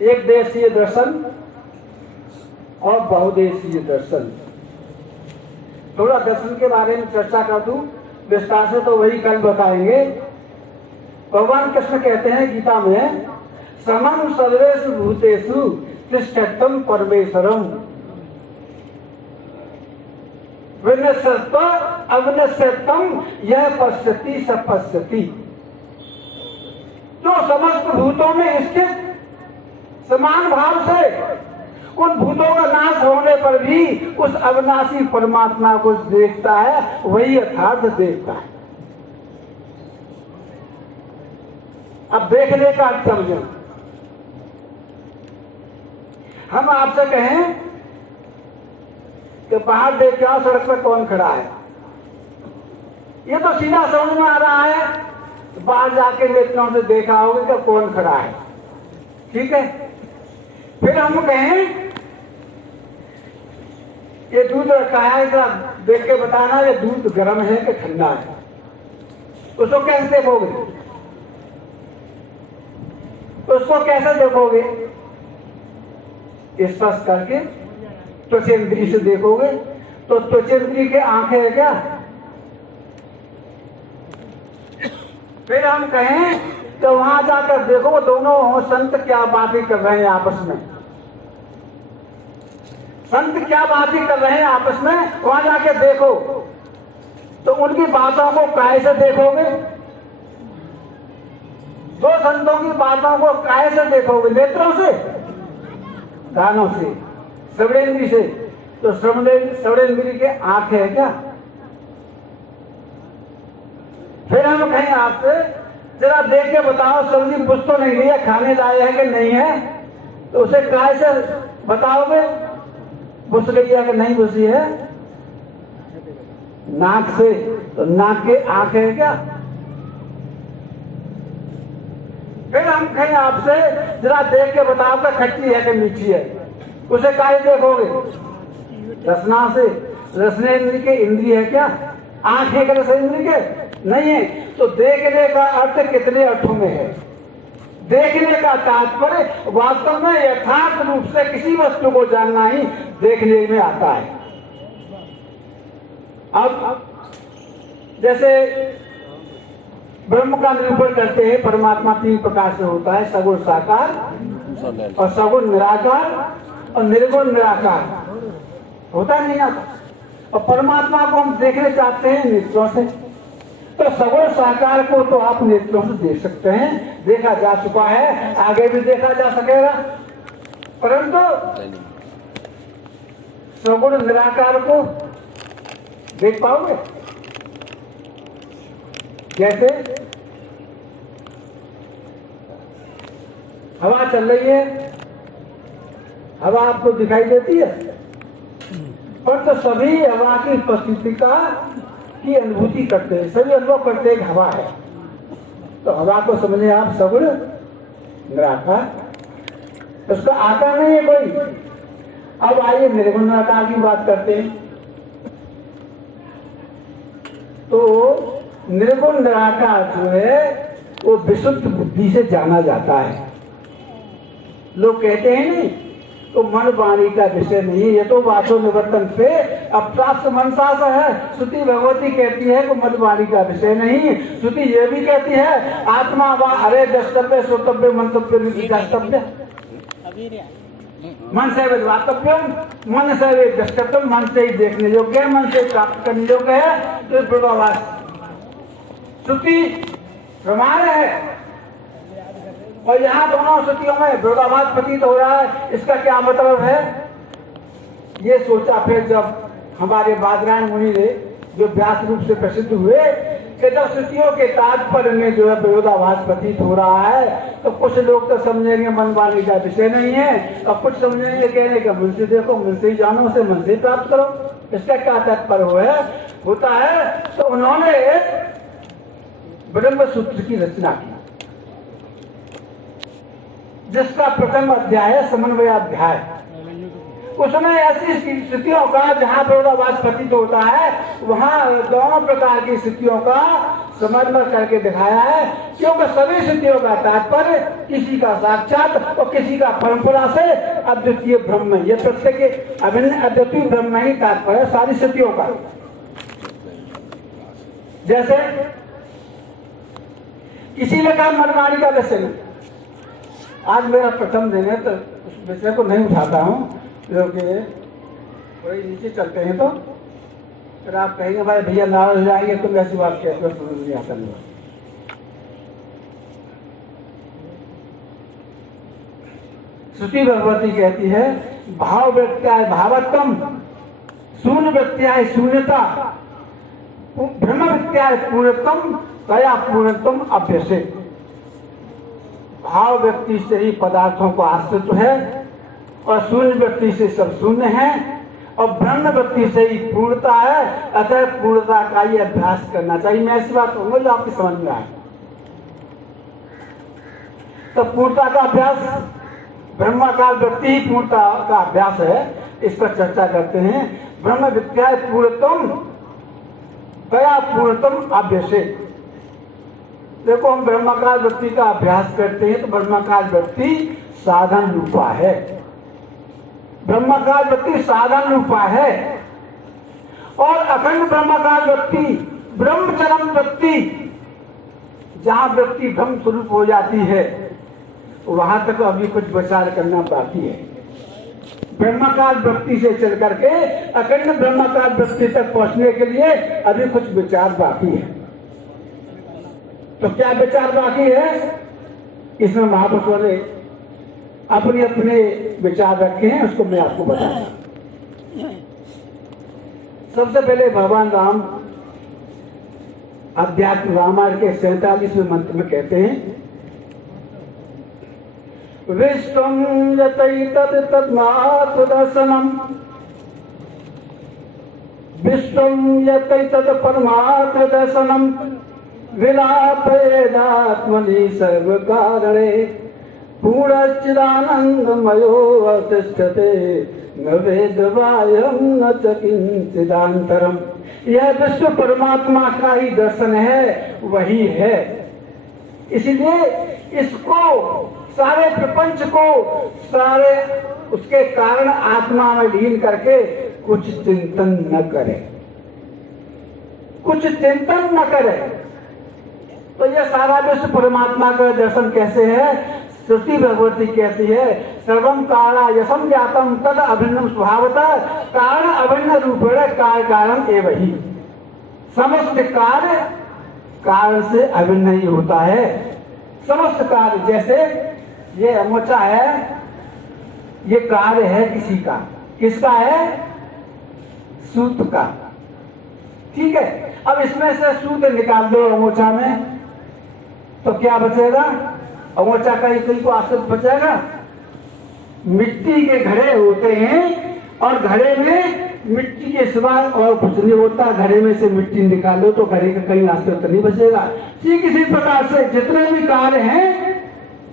एक देशीय दर्शन और बहुदेशीय दर्शन। थोड़ा दर्शन के बारे में चर्चा कर दूं विस्तार से, तो वही कल बताएंगे। भगवान कृष्ण कहते हैं गीता में, समम सर्वेषु भूतेषु तिष्ठत्यम परमेश्वरम विनश्यत अविनश्यतम यह पश्यति स पश्यति। जो समस्त भूतों में स्थित समान भाव से उन भूतों का नाश होने पर भी उस अविनाशी परमात्मा को देखता है, वही यथार्थ देखता है। अब देखने का अर्थ समझो। हम आपसे कहें कि बाहर देख आओ सड़क पर कौन खड़ा है, ये तो सीधा समझ में आ रहा है। बाहर जाके नेत्रों से देखा होगा कि कौन खड़ा है, ठीक है। फिर हम कहें ये दूध रखा है, इतना देख के बताना ये दूध गर्म है कि ठंडा है, उसको कैसे देखोगे? उसको कैसे देखोगे? स्पर्श करके त्वचेंद्रिय से देखोगे। तो त्वचेंद्रिय के आंखें है क्या? फिर हम कहें तो वहां जाकर देखो वो दोनों संत क्या बातें कर रहे हैं आपस में, संत क्या बातें कर रहे हैं आपस में, वहां जाके देखो। तो उनकी बातों को काहे से देखोगे? दो संतों की बातों को काहे से देखोगे? नेत्रों से, कानों से, श्रवणेंद्रिय से। तो श्रवणेंद्रिय के आंखें है क्या? फिर हम कहें आपसे जरा देख के बताओ सब्जी बुझ तो नहीं है, खाने लायक है कि नहीं है? तो उसे काहे से बताओगे बुझ गई है कि नहीं बुझी है? नाक से। तो नाक के आंखें है क्या? फिर हम कहें आपसे जरा देख के बताओ कि खट्टी है कि मीठी है, उसे काहे देखोगे? रसना से। रसनेंद्रिय के इंद्रिय है क्या? आंखें के रसनेंद्रिय के नहीं है। तो देखने का अर्थ कितने अर्थों में है? देखने का तात्पर्य वास्तव में यथार्थ रूप से किसी वस्तु को जानना ही देखने में आता है। अब जैसे ब्रह्म का निरूपण करते हैं, परमात्मा तीन प्रकार से होता है, सगुण साकार और सगुण निराकार और निर्गुण निराकार होता नहीं आता। और परमात्मा को हम देखने चाहते हैं नेत्रों से। तो सगुण साकार को तो आप नेत्रों से देख सकते हैं, देखा जा चुका है, आगे भी देखा जा सकेगा। परंतु सगुण निराकार को देख पाओगे? जैसे हवा चल रही है, हवा आपको दिखाई देती है, पर तो सभी हवा की उपस्थिति की अनुभूति करते हैं, सभी अनुभव करते हैं हवा है। तो हवा को समझे आप सगुण निराकार, उसका आकार नहीं है कोई। अब आइए निर्गुण निराकार की बात करते हैं। तो निर्गुण निराकार जो है वो विशुद्ध बुद्धि से जाना जाता है। लोग कहते हैं नहीं तो मन वाणी का विषय नहीं है, ये तो वासो निवर्तन से अप्राप्त मनसा सा है। श्रुति भगवती कहती है कि मन वाणी का विषय नहीं। श्रुति ये भी कहती है आत्मा व अरे द्रष्टव्य श्रोतव्य मंतव्य विद्यास्तव्य, मन से विद्वातव्यम, मन से द्रष्टव्यम, मन से ही देखने योग्य है, मन से प्राप्त करने योग्य है। तो पूर्वाभास श्रुति प्रमाण है। और यहाँ दोनों श्रुतियों में विरोधाभास प्रतीत हो रहा है। इसका क्या मतलब है? ये सोचा फिर जब हमारे बादरायण मुनि ने जो व्यास रूप से प्रसिद्ध हुए कि जब श्रुतियों के तात्पर्य में जो है विरोधाभास प्रतीत हो रहा है, तो कुछ लोग तो समझेंगे मन वाणी का विषय नहीं है, और कुछ समझेंगे कहने का मन से देखो, मन से ही जानो, से मन से ही प्राप्त करो। इसका क्या तात्पर्य होता है? तो उन्होंने ब्रह्म सूत्र की रचना की, जिसका प्रथम अध्याय है समन्वयाध्याय। उसमें ऐसी स्थितियों का जहां विरोधाभास प्रतीत होता है, वहां दोनों प्रकार की स्थितियों का समर्पण करके दिखाया है, क्योंकि सभी स्थितियों का तात्पर्य किसी का साक्षात और किसी का परंपरा से अद्वितीय ब्रह्म। ये प्रत्येक अभिन्न अद्वितीय ब्रह्म ही तात्पर्य सारी स्थितियों का। जैसे किसी ने कहा मनमानी का विषय में, आज मेरा प्रथम दिन है तो उस विषय को नहीं उठाता हूं, क्योंकि थोड़ी नीचे चलते हैं तो फिर आप कहेंगे भाई भैया नाराज हो जाएंगे, तुम ऐसी बात कैसे समझ नहीं आता। नहीं, श्रुति भगवती कहती है भाव व्यक्त्याय भावत्वम, शून्य व्यक्त्याय शून्यता, ब्रह्म व्यक्त्याय पूर्णत्वम, कया पूर्णत्वम अभ्यसे। भाव व्यक्ति से ही पदार्थों को आश्रित है और शून्य व्यक्ति से सब शून्य है और ब्रह्म व्यक्ति से ही पूर्णता है। अतः पूर्णता का ही अभ्यास करना चाहिए। मैं ऐसी बात कहूंगा जो आपकी समझ में आए। तो पूर्णता का अभ्यास, ब्रह्माकार व्यक्ति ही पूर्णता का अभ्यास है, इस पर चर्चा करते हैं। ब्रह्म विद्या पूर्णतम कया पूर्णतम अभ्यसे। देखो हम ब्रह्माकार व्यक्ति का अभ्यास करते हैं तो ब्रह्माकार व्यक्ति साधन रूपा है, ब्रह्माकार व्यक्ति साधन रूपा है। और अखंड ब्रह्माकार व्यक्ति ब्रह्मचरम व्यक्ति, जहां व्यक्ति ब्रह्म स्वरूप हो जाती है वहां तक अभी कुछ विचार करना बाकी है। ब्रह्माकार व्यक्ति से चल करके अखंड ब्रह्माकार व्यक्ति तक पहुंचने के लिए अभी कुछ विचार बाकी है। तो क्या विचार बाकी है? इसमें महापुरुषों ने अपने अपने विचार रखे हैं, उसको मैं आपको बताऊंगा। सबसे पहले भगवान राम अध्यात्म रामायण के 47वें मंत्र में कहते हैं विष्णुम यतैतद तद्मातु दर्शनम, विष्णुम यतैतद परमात्म दर्शनम, विलापेदात्मनि सर्व कारणे, पूर्णच्चिदानंदमयो अतिष्ठते, न वेदवायं न च किंचिदान्तरम। यह विश्व परमात्मा का ही दर्शन है, वही है। इसलिए इसको सारे प्रपंच को सारे उसके कारण आत्मा में लीन करके कुछ चिंतन न करे, कुछ चिंतन न करे। तो यह सारा विश्व परमात्मा का दर्शन कैसे है? श्रुति भगवती कहती है सर्वम कारणा यशम जातम तद अभिन्नम स्वभावतः, कारण अभिन्न रूपेण कार्य कारण एवं ही। समस्त कार्य कारण से अभिन्न ही होता है। समस्त कार्य, जैसे ये अमोचा है, ये कार्य है किसी का, किसका है? सूत का। ठीक है, अब इसमें से सूत निकाल दो अमोचा में तो क्या बचेगा? अमोचा का ही कोई को आश्रित बचेगा? मिट्टी के घड़े होते हैं और घड़े में मिट्टी के सिवा और कुछ नहीं होता। घड़े में से मिट्टी निकालो तो घड़े का कहीं आश्रित नहीं बचेगा। ठीक इसी प्रकार से जितने भी कार्य हैं,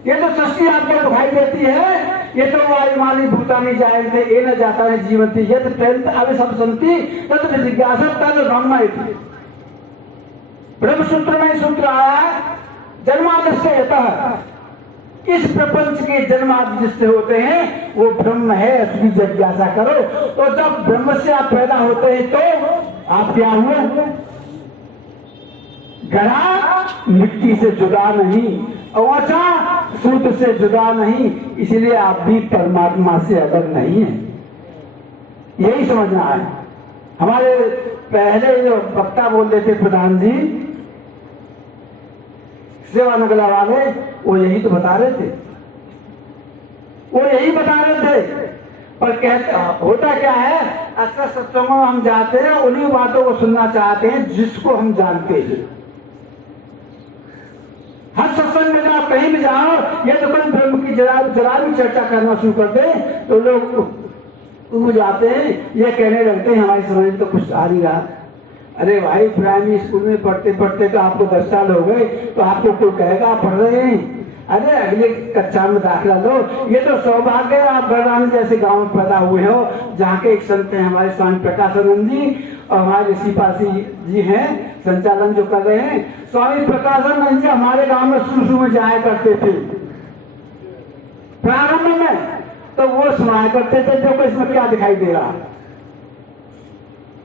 ये तो सृष्टि आपको दिखाई देती है, ये तो वायुमानी भूतानी जायन्ते ये न जाता है जीवंती यद टेंथ अभिसंति तद जिज्ञासा तद ब्रह्म इति। ब्रह्म सूत्र में सूत्र आया जन्मादि से यतः, इस प्रपंच के जन्मादि जिससे होते हैं वो ब्रह्म है, उसकी जिज्ञासा करो। तो जब ब्रह्म से आप पैदा होते हैं तो आप क्या हुए? घड़ा मिट्टी से जुदा नहीं, अवचा सूत्र से जुदा नहीं, इसलिए आप भी परमात्मा से अलग नहीं है। यही समझना है। हमारे पहले जो वक्ता बोल रहे थे प्रधान जी सेवा नगला वाले, वो यही तो बता रहे थे, वो यही बता रहे थे। पर कहते होता क्या है, अक्सर सत्संगों में हम जाते हैं, उन्हीं बातों को सुनना चाहते हैं जिसको हम जानते हैं। हर सत्संग में आप कहीं भी जाओ, ये तो कोई ब्रह्म की जरा भी चर्चा करना शुरू कर दे तो लोग जाते हैं, ये कहने लगते हैं हमारी समझ तो कुछ आ नहीं रहा। अरे भाई, प्राइमरी स्कूल में पढ़ते पढ़ते तो आपको 10 साल हो गए, तो आपको कोई कहेगा आप पढ़ रहे हैं? अरे अगले कक्षा में दाखिला लो। ये तो सौभाग्य है आप बड़रानी जैसे गांव में पैदा हुए हो, जहाँ के एक संत हैं हमारे स्वामी प्रकाशानंद जी, और हमारे ऋषि पासी जी हैं संचालन जो कर रहे हैं, स्वामी प्रकाशानंद जी हमारे गांव में शुरू में जाया करते थे प्रारंभ में, तो वो सुनाया करते थे देखो इसमें क्या दिखाई दे रहा है,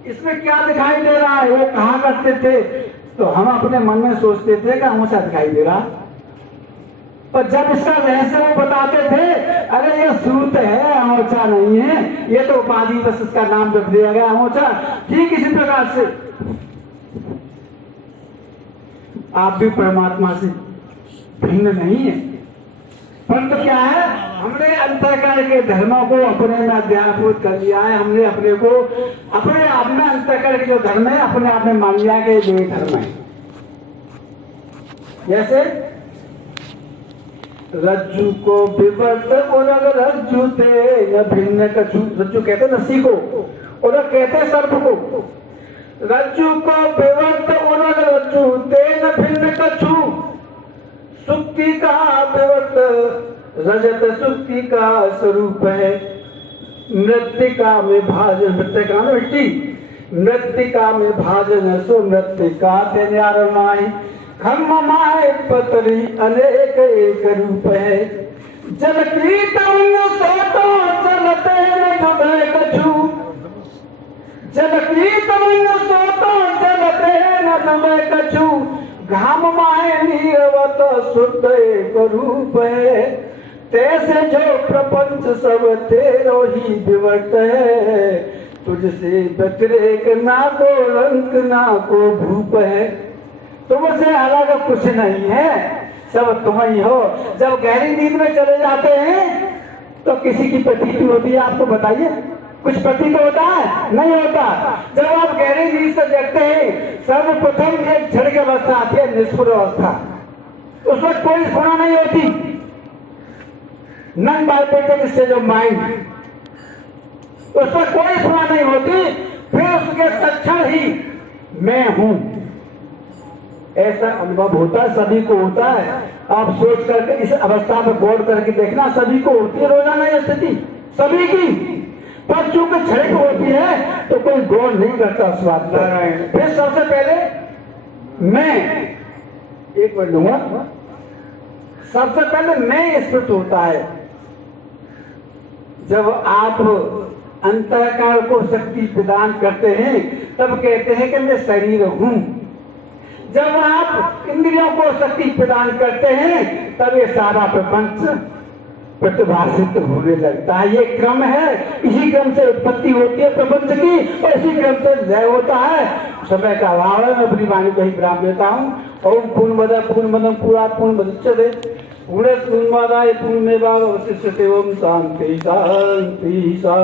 इसमें क्या दिखाई दे रहा है, वो कहा करते थे। तो हम अपने मन में सोचते थे कि अमोचा दिखाई दे रहा, पर जब इसका रहस्य वो बताते थे, अरे ये सूत है अमोचा नहीं है, ये तो उपाधि बस इसका नाम रख दिया गया अमोचा। ठीक इसी प्रकार से आप भी परमात्मा से भिन्न नहीं है, परंतु क्या है, हमने अंतःकरण के धर्मों को अपने में अध्यात्मिक कर लिया है। हमने अपने को अपने आप में अंतःकरण के जो धर्म है अपने आप में मान लिया कि ये धर्म है। जैसे रज्जु को विवर्त उरग रज्जु ते न भिन्न कछु, रज्जु कहते रस्सी को, उरग कहते सर्प को। रज्जु को विवर्त उरग रज्जु ते न भिन्न कछु, सुक्ति का विवर्त रजत सुक्ति का स्वरूप है। मृत्तिका में भाजन, मृत्तिका में मिट्टी, मृत्तिका में भाजन सो मृत्तिका ते न्यारनाई, खम्म माए पतरी अनेक एक रूप है। जल की तरंग सोतो चलते न डूबे कछु, जल की तरंग सोतो चलते न डूबे कछु, घाम माए नीरवत शुद्ध एक रूप है। तैसे जो प्रपंच सब तेरो ही विवर्त है, तुझसे व्यतिरेक ना को रंक ना को भूप है। तुमसे अलग कुछ नहीं है, सब तुम ही हो। जब गहरी नींद में चले जाते हैं तो किसी की प्रतीति होती है, आपको बताइए कुछ प्रतीत होता है? नहीं होता। जब आप गहरी नींद से जगते हैं सर्वप्रथम एक क्षण की अवस्था आती है, निष्फुर अवस्था, उसमें कोई स्फुरना नहीं होती, नॉन बायोपेटिक स्टेज ऑफ माइंड, उसमें कोई स्फुरना नहीं होती। फिर उसके तत्क्षण ही मैं हूं ऐसा अनुभव होता है, सभी को होता है। आप सोच करके इस अवस्था पर गौर करके देखना, सभी को होती है रोजाना ये स्थिति, सभी की, पर चूंकि क्षणिक होती है तो कोई गौर नहीं करता उस बात पर। फिर सबसे पहले मैं एक बार लूंगा, सबसे पहले मैं स्फुट होता है। जब आप अंतःकरण को शक्ति प्रदान करते हैं तब कहते हैं कि मैं शरीर हूं। जब आप इंद्रियों को शक्ति प्रदान करते हैं तब ये सारा प्रपंच प्रतिभाषित होने लगता है। ये क्रम है, इसी क्रम से उत्पत्ति होती है प्रपंच की और इसी क्रम से लय होता है। समय का अभाव है, मैं अपनी वाणी को ही विराम देता हूँ। ओम पूर्णमदं पूर्णात् पूर्णमुदच्यते पूर्णस्य पूर्णमादाय पूर्णमेवावशिष्यते। ओम शांति शांति शांति।